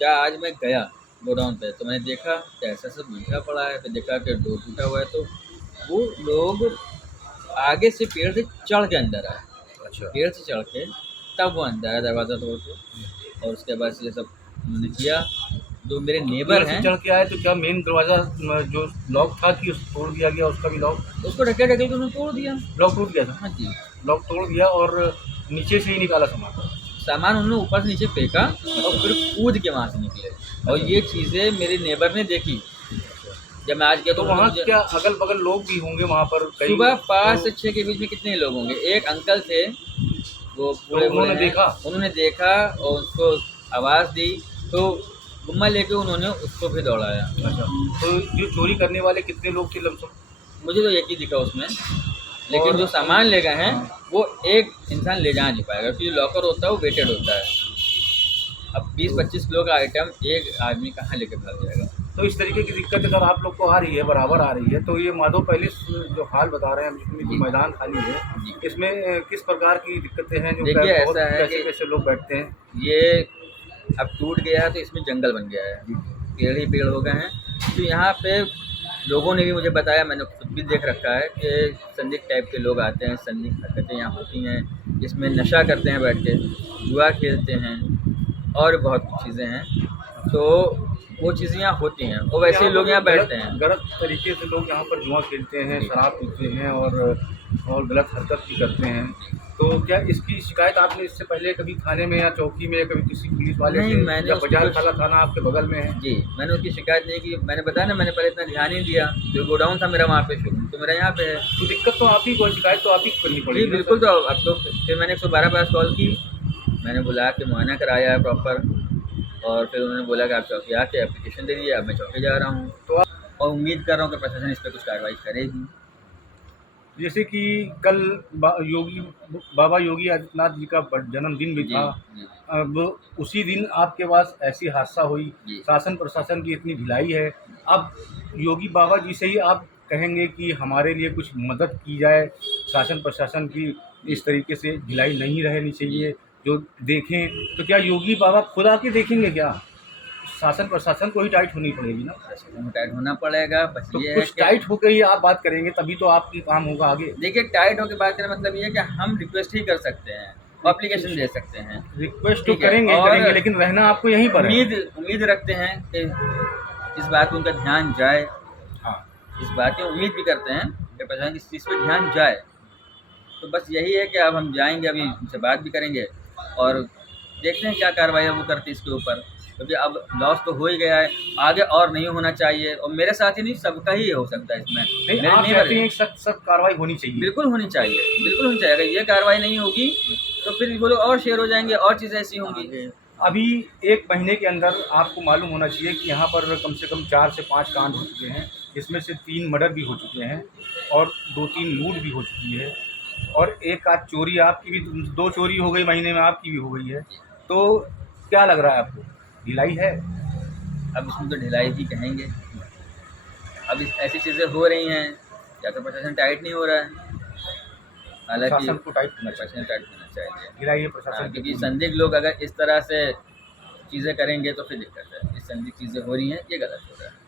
क्या आज मैं गया गोडाउन पे तो मैंने देखा कि ऐसा सब बिखरा पड़ा है, फिर देखा कि डोर टूटा हुआ है, तो वो लोग आगे से पेड़ से चढ़ के अंदर आए, अच्छा। पेड़ से चढ़ के तब वो अंदर आया दरवाज़ा तोड़ के, और उसके बाद से ये सब उन्होंने किया। जो मेरे पेड़ नेबर से हैं चढ़ के आए तो क्या मेन दरवाज़ा जो लॉक था कि उस तोड़ दिया गया, उसका भी लॉक उसको ढकेल ढकेल के उन्होंने तोड़ दिया। लॉक टूट गया था? हाँ जी, लॉक तोड़ दिया और नीचे से ही निकाला सामान। सामान उन्होंने ऊपर से नीचे फेंका और फिर कूद के वहाँ से निकले, और ये चीज़ें मेरे नेबर ने देखी। जब मैं आज गया तो तो उन्होंने वहाँ मुझे क्या अगल-बगल लोग भी होंगे वहाँ पर कई? सुबह 5 तो से 6 के बीच में कितने लोग होंगे, एक अंकल थे, वो बूढ़े-बूढ़े उन्होंने हैं, देखा? उन्होंने देखा और उसको आवाज़ दी, तो गुम्मा लेके उन्होंने उसको भी दौड़ाया। अच्छा, तो जो चोरी करने वाले कितने लोग थे लमसम? मुझे तो एक ही दिखा उसमें, लेकिन और जो सामान ले गए हैं, हाँ, वो एक इंसान ले जा नहीं पाएगा, क्योंकि जो लॉकर होता है वो वेटेड होता है। अब 20-25 किलो का आइटम एक आदमी कहाँ लेके भाग जाएगा? तो इस तरीके की दिक्कत अगर आप लोग को आ रही है, बराबर आ रही है, तो ये माधव पैलेस जो हाल बता रहे हैं, जिसमें जी, जो मैदान खाली है, जी। इसमें किस प्रकार की दिक्कतें हैं जो देखिए बहुत ऐसा है कि कैसे-कैसे लोग बैठते हैं? ये अब टूट गया है तो इसमें जंगल बन गया है, जी, पेड़ ही पेड़ हो गए हैं। तो यहाँ पे लोगों ने भी मुझे बताया, मैंने खुद भी देख रखा है कि संदिग्ध टाइप के लोग आते हैं, संदिग्ध हरकतें यहाँ होती हैं, इसमें नशा करते हैं बैठ के, जुआ खेलते हैं और बहुत कुछ चीज़ें हैं। तो वो चीज़ें यहाँ होती हैं और वैसे ही लोग यहाँ बैठते हैं। गलत तरीके से लोग यहाँ पर जुआ खेलते हैं, जी, शराब पीते हैं और गलत हरकत भी करते हैं। तो क्या इसकी शिकायत आपने इससे पहले कभी थाने में या चौकी में या कभी किसी पुलिस वाले नहीं, से, मैंने या उसकी बाजार कुछ खाला थाना आपके बगल में है? जी, मैंने उसकी शिकायत नहीं की। मैंने बताया ना, मैंने पहले इतना ध्यान नहीं दिया, जो गोडाउन था मेरा वहाँ पे, शोरूम तो मेरा यहाँ पे है। तो दिक्कत तो आप ही को है, शिकायत तो आप ही को करनी जी, पड़ेगी ना बिल्कुल। सर? तो अब तो फिर मैंने 112 पे कॉल की, मैंने बुला के मुआयना कराया है प्रॉपर, और फिर उन्होंने बोला कि आप चौकी आके एप्लीकेशन दे दीजिए। अब मैं चौकी जा रहा हूँ तो आप और उम्मीद कर रहा हूँ कि प्रशासन इस पे कुछ कार्रवाई करेगी। जैसे कि कल बाबा योगी आदित्यनाथ जी का जन्मदिन भी जी, था। जी, अब उसी दिन आपके पास ऐसी हादसा हुई, जी। शासन प्रशासन की इतनी ढिलाई है। अब योगी बाबा जी से ही आप कहेंगे कि हमारे लिए कुछ मदद की जाए, शासन प्रशासन की इस तरीके से ढिलाई नहीं रहनी चाहिए, जो देखें। तो क्या योगी बाबा खुद आके देखेंगे क्या? शासन प्रशासन को ही टाइट होनी पड़ेगी ना। प्रशासन को टाइट होना पड़ेगा, बस तो ये है कुछ कि टाइट होकर ही आप बात करेंगे, तभी तो आपकी काम होगा आगे। देखिए, टाइट होके बात करने का मतलब ये है कि हम रिक्वेस्ट ही कर सकते हैं, एप्लीकेशन दे सकते हैं, रिक्वेस्ट तो ठीक है। करेंगे और करेंगे, लेकिन रहना आपको यहीं पर है। उम्मीद रखते हैं कि इस बात पे उनका ध्यान जाए, हाँ, इस बात की उम्मीद भी करते हैं कि प्रशासन की इस चीज़ पे ध्यान जाए। तो बस यही है कि अब हम जाएँगे, अभी उनसे बात भी करेंगे और देखते हैं क्या कार्रवाई वो करती है इसके ऊपर, क्योंकि अब लॉस तो हो ही गया है, आगे और नहीं होना चाहिए, और मेरे साथ ही नहीं, सबका ही हो सकता है इसमें। नहीं, मेरे आप नेबर कहते है, हैं सख्त सख्त कार्रवाई होनी चाहिए। बिल्कुल होनी चाहिए, बिल्कुल होनी चाहिए। अगर ये कार्रवाई नहीं होगी तो फिर वो लोग और शेर हो जाएँगे, और चीज़ें ऐसी होंगी। अभी 1 महीने के अंदर आपको मालूम होना चाहिए कि यहाँ पर कम से कम 4 से 5 कांड हो चुके हैं, जिसमें से 3 मर्डर भी हो चुके हैं और 2-3 लूट भी हो चुकी है, और 1 आध चोरी आपकी भी, 2 चोरी हो गई महीने में, आपकी भी हो गई है। तो क्या लग रहा है आपको, ढिलाई है? अब इसमें तो ढिलाई ही कहेंगे। अब ऐसी चीज़ें हो रही हैं, या तो प्रशासन टाइट नहीं हो रहा है, हालाँकि प्रशासन को टाइट होना चाहिए, प्रशासन टाइट होना चाहिए। ढिलाई है हाँ, प्रशासन की क्योंकि पूरी। संदिग्ध लोग अगर इस तरह से चीज़ें करेंगे तो फिर दिक्कत है। ये संदिग्ध चीज़ें हो रही हैं, ये गलत हो रहा है।